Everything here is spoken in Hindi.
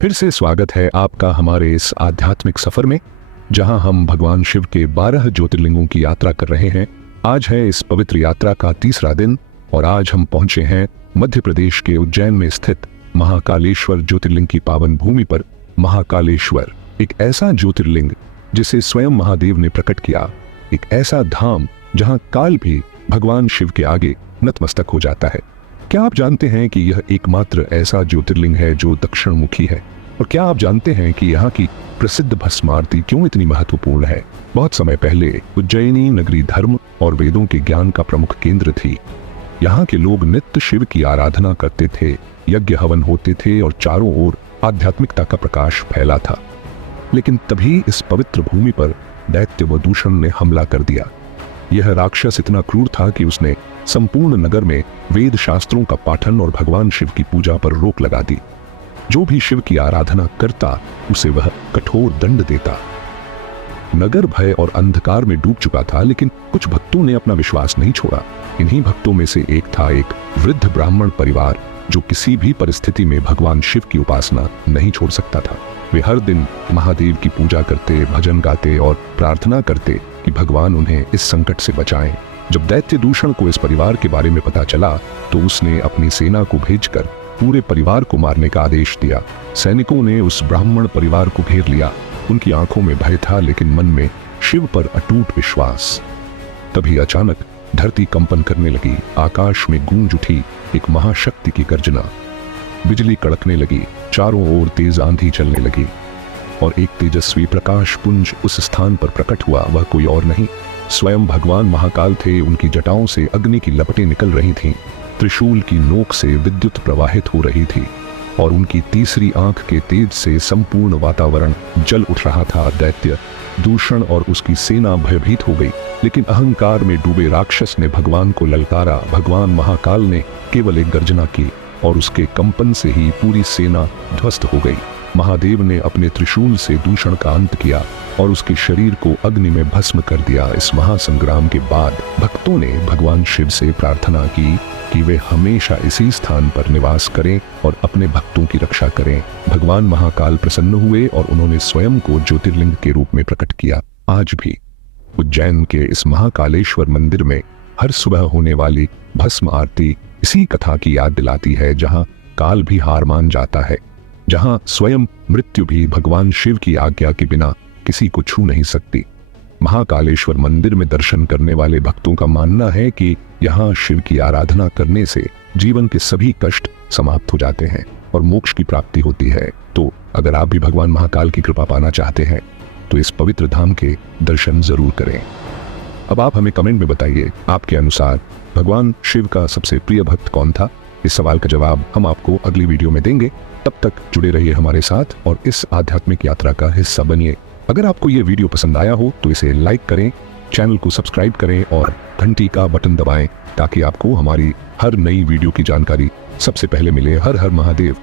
फिर से स्वागत है आपका हमारे इस आध्यात्मिक सफर में, जहां हम भगवान शिव के 12 ज्योतिर्लिंगों की यात्रा कर रहे हैं। आज है इस पवित्र यात्रा का तीसरा दिन और आज हम पहुंचे हैं मध्य प्रदेश के उज्जैन में स्थित महाकालेश्वर ज्योतिर्लिंग की पावन भूमि पर। महाकालेश्वर एक ऐसा ज्योतिर्लिंग जिसे स्वयं महादेव ने प्रकट किया, एक ऐसा धाम जहां काल भी भगवान शिव के आगे नतमस्तक हो जाता है। क्या आप जानते हैं कि यह एकमात्र ऐसा ज्योतिर्लिंग है जो दक्षिण मुखी है? और क्या आप जानते हैं कि यहाँ की प्रसिद्ध भस्म आरती क्यों इतनी महत्वपूर्ण है? बहुत समय पहले उज्जैनी नगरी धर्म और वेदों के ज्ञान का प्रमुख केंद्र थी। यहाँ के लोग नित्य शिव की आराधना करते थे, यज्ञ हवन होते थे और चारों ओर आध्यात्मिकता का प्रकाश फैला था। लेकिन तभी इस पवित्र भूमि पर दैत्य वदूषण ने हमला कर दिया। यह राक्षस इतना क्रूर था कि उसने संपूर्ण नगर में वेद शास्त्रों का पाठन और भगवान शिव की पूजा पर रोक लगा दी। जो भी शिव की आराधना करता उसे वह कठोर दंड देता। नगर भय और अंधकार में डूब चुका था, लेकिन कुछ भक्तों ने अपना विश्वास नहीं छोड़ा। इन्हीं भक्तों में से एक था एक वृद्ध ब्राह्मण परिवार जो किसी भी परिस्थिति में भगवान शिव की उपासना नहीं छोड़ सकता था। वे हर दिन महादेव की पूजा करते, भजन गाते और प्रार्थना करते कि भगवान उन्हें इस संकट से बचाएं। जब दैत्य दूषण को इस परिवार के बारे में पता चला तो उसने अपनी सेना को भेजकर पूरे परिवार को मारने का आदेश दिया। सैनिकों ने उस ब्राह्मण परिवार को घेर लिया। उनकी आंखों में भय था, लेकिन मन में शिव पर अटूट विश्वास। तभी अचानक धरती कंपन करने लगी, आकाश में गूंज उठी एक महाशक्ति की गर्जना, बिजली कड़कने लगी, चारों ओर तेज आंधी चलने लगी और एक तेजस्वी प्रकाश पुंज उस स्थान पर प्रकट हुआ। वह कोई और नहीं, स्वयं भगवान महाकाल थे। उनकी जटाओं से अग्नि की लपटें निकल रही थीं, त्रिशूल की नोक से विद्युत प्रवाहित हो रही थी और उनकी तीसरी आंख के तेज से संपूर्ण वातावरण जल उठ रहा था। दैत्य दूषण और उसकी सेना भयभीत हो गई, लेकिन अहंकार में डूबे राक्षस ने भगवान को ललकारा। भगवान महाकाल ने केवल एक गर्जना की और उसके कंपन से ही पूरी सेना ध्वस्त हो गई। महादेव ने अपने त्रिशूल से दूषण का अंत किया और उसके शरीर को अग्नि में भस्म कर दिया। इस महासंग्राम के बाद भक्तों ने भगवान शिव से प्रार्थना की कि वे हमेशा इसी स्थान पर निवास करें और अपने भक्तों की रक्षा करें। भगवान महाकाल प्रसन्न हुए और उन्होंने स्वयं को ज्योतिर्लिंग के रूप में प्रकट किया। आज भी उज्जैन के इस महाकालेश्वर मंदिर में हर सुबह होने वाली भस्म आरती इसी कथा की याद दिलाती है, जहां काल भी हार मान जाता है, जहां स्वयं मृत्यु भी भगवान शिव की आज्ञा के बिना किसी को छू नहीं सकती। महाकालेश्वर मंदिर में दर्शन करने वाले भक्तों का मानना है कि यहाँ शिव की आराधना करने से जीवन के सभी कष्ट समाप्त हो जाते हैं और मोक्ष की प्राप्ति होती है। तो अगर आप भी भगवान महाकाल की कृपा पाना चाहते हैं तो इस पवित्र धाम के दर्शन जरूर करें। अब आप हमें कमेंट में बताइए, आपके अनुसार भगवान शिव का सबसे प्रिय भक्त कौन था? इस सवाल का जवाब हम आपको अगली वीडियो में देंगे। तब तक जुड़े रहिए हमारे साथ और इस आध्यात्मिक यात्रा का हिस्सा बनिए। अगर आपको ये वीडियो पसंद आया हो तो इसे लाइक करें, चैनल को सब्सक्राइब करें और घंटी का बटन दबाएं ताकि आपको हमारी हर नई वीडियो की जानकारी सबसे पहले मिले। हर हर महादेव।